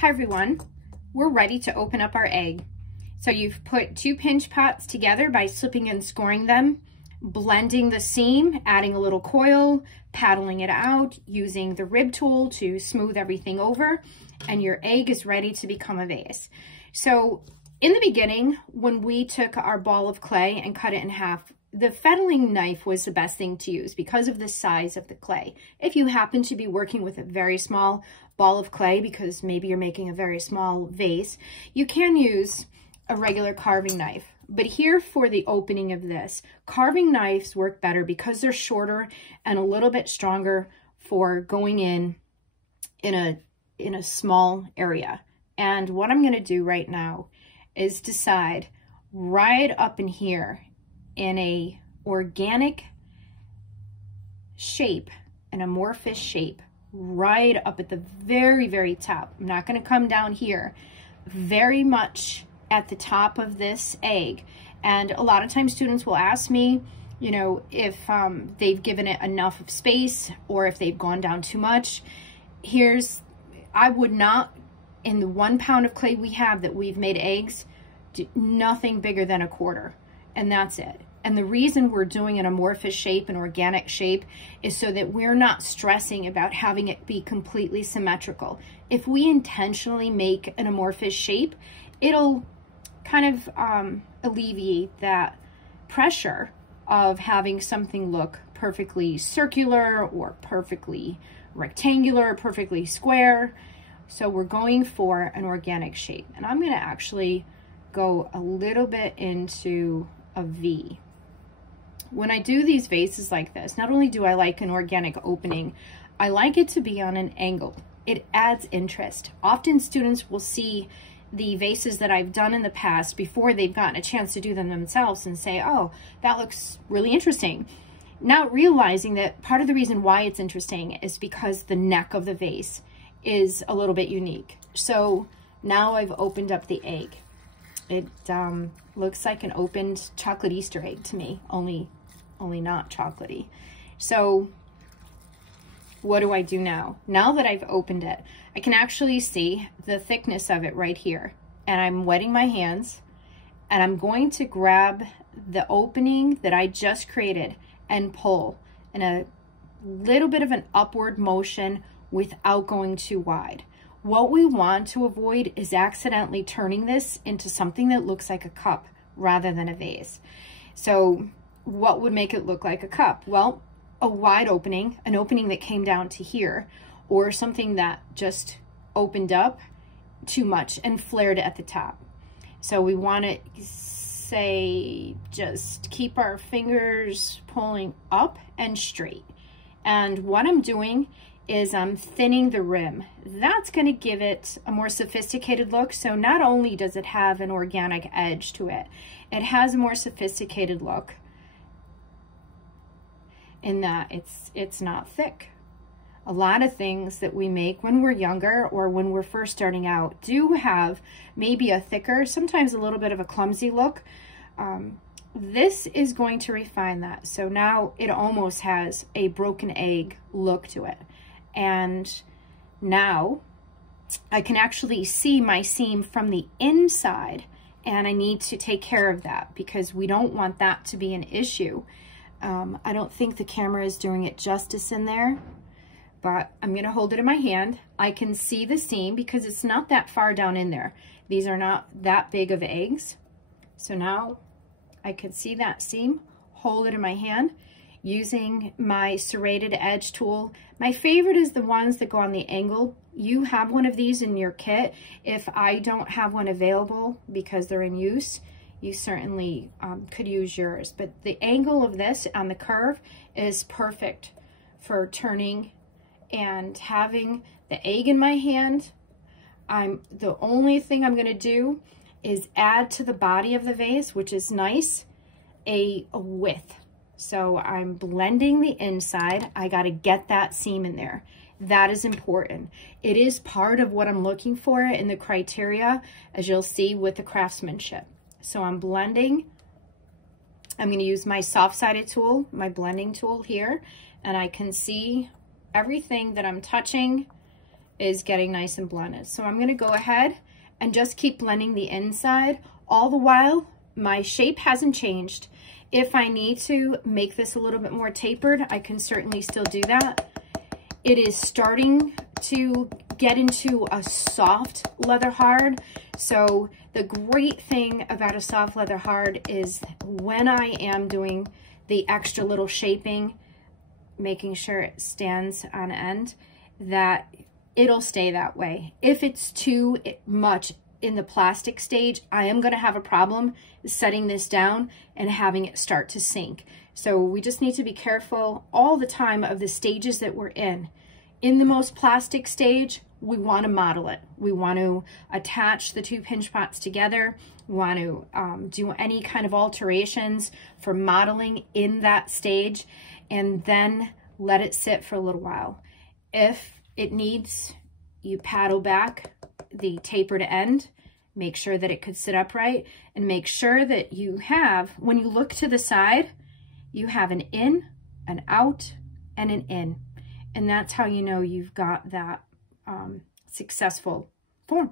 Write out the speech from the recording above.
Hi everyone, we're ready to open up our egg. So you've put 2 pinch pots together by slipping and scoring them, blending the seam, adding a little coil, paddling it out, using the rib tool to smooth everything over, and your egg is ready to become a vase. So in the beginning, when we took our ball of clay and cut it in half, the fettling knife was the best thing to use because of the size of the clay. If you happen to be working with a very small ball of clay, because maybe you're making a very small vase, you can use a regular carving knife. But here for the opening of this, carving knives work better because they're shorter and a little bit stronger for going in a small area. And what I'm going to do right now is decide right up in here in a organic shape, an amorphous shape, right up at the very, very top. I'm not going to come down here, very much at the top of this egg. And a lot of times students will ask me, you know, if they've given it enough of space or if they've gone down too much. I would not, in the 1 pound of clay we have that we've made eggs, do nothing bigger than 1/4, and that's it. And the reason we're doing an amorphous shape, an organic shape, is so that we're not stressing about having it be completely symmetrical. If we intentionally make an amorphous shape, it'll kind of alleviate that pressure of having something look perfectly circular or perfectly rectangular, perfectly square. So we're going for an organic shape. And I'm going to actually go a little bit into a V. When I do these vases like this, not only do I like an organic opening, I like it to be on an angle. It adds interest. Often students will see the vases that I've done in the past before they've gotten a chance to do them themselves and say, oh, that looks really interesting. Not realizing that part of the reason why it's interesting is because the neck of the vase is a little bit unique. So now I've opened up the egg. It looks like an opened chocolate Easter egg to me, only not chocolatey. So what do I do now? Now that I've opened it, I can actually see the thickness of it right here. And I'm wetting my hands and I'm going to grab the opening that I just created and pull in a little bit of an upward motion without going too wide. What we want to avoid is accidentally turning this into something that looks like a cup rather than a vase. So what would make it look like a cup? Well, a wide opening, an opening that came down to here, or something that just opened up too much and flared at the top. So we want to say, just keep our fingers pulling up and straight. And what I'm doing is I'm thinning the rim. That's going to give it a more sophisticated look. So not only does it have an organic edge to it, it has a more sophisticated look in that it's not thick. A lot of things that we make when we're younger or when we're first starting out do have maybe a thicker, sometimes a little bit of a clumsy look. This is going to refine that. So now it almost has a broken egg look to it. And now I can actually see my seam from the inside, and I need to take care of that because we don't want that to be an issue. I don't think the camera is doing it justice in there, but I'm going to hold it in my hand. I can see the seam because it's not that far down in there. These are not that big of eggs. So now I can see that seam, hold it in my hand using my serrated edge tool. My favorite is the ones that go on the angle. You have one of these in your kit. If I don't have one available because they're in use, you certainly could use yours. But the angle of this on the curve is perfect for turning and having the egg in my hand. The only thing I'm gonna do is add to the body of the vase, which is nice, a width. So I'm blending the inside. I gotta get that seam in there. That is important. It is part of what I'm looking for in the criteria, as you'll see with the craftsmanship. So I'm blending. I'm going to use my soft-sided tool, my blending tool here, and I can see everything that I'm touching is getting nice and blended. So I'm gonna go ahead and just keep blending the inside. All the while, my shape hasn't changed. If I need to make this a little bit more tapered, I can certainly still do that. It is starting to get into a soft leather hard. So the great thing about a soft leather hard is when I am doing the extra little shaping, making sure it stands on end, that it'll stay that way. If it's too much in the plastic stage, I am going to have a problem setting this down and having it start to sink. So we just need to be careful all the time of the stages that we're in. In the most plastic stage, we want to model it. We want to attach the two pinch pots together. We want to do any kind of alterations for modeling in that stage, and then let it sit for a little while. If it needs, you paddle back the tapered end, make sure that it could sit upright, and make sure that you have, when you look to the side, you have an in, an out, and an in. And that's how you know you've got that successful form.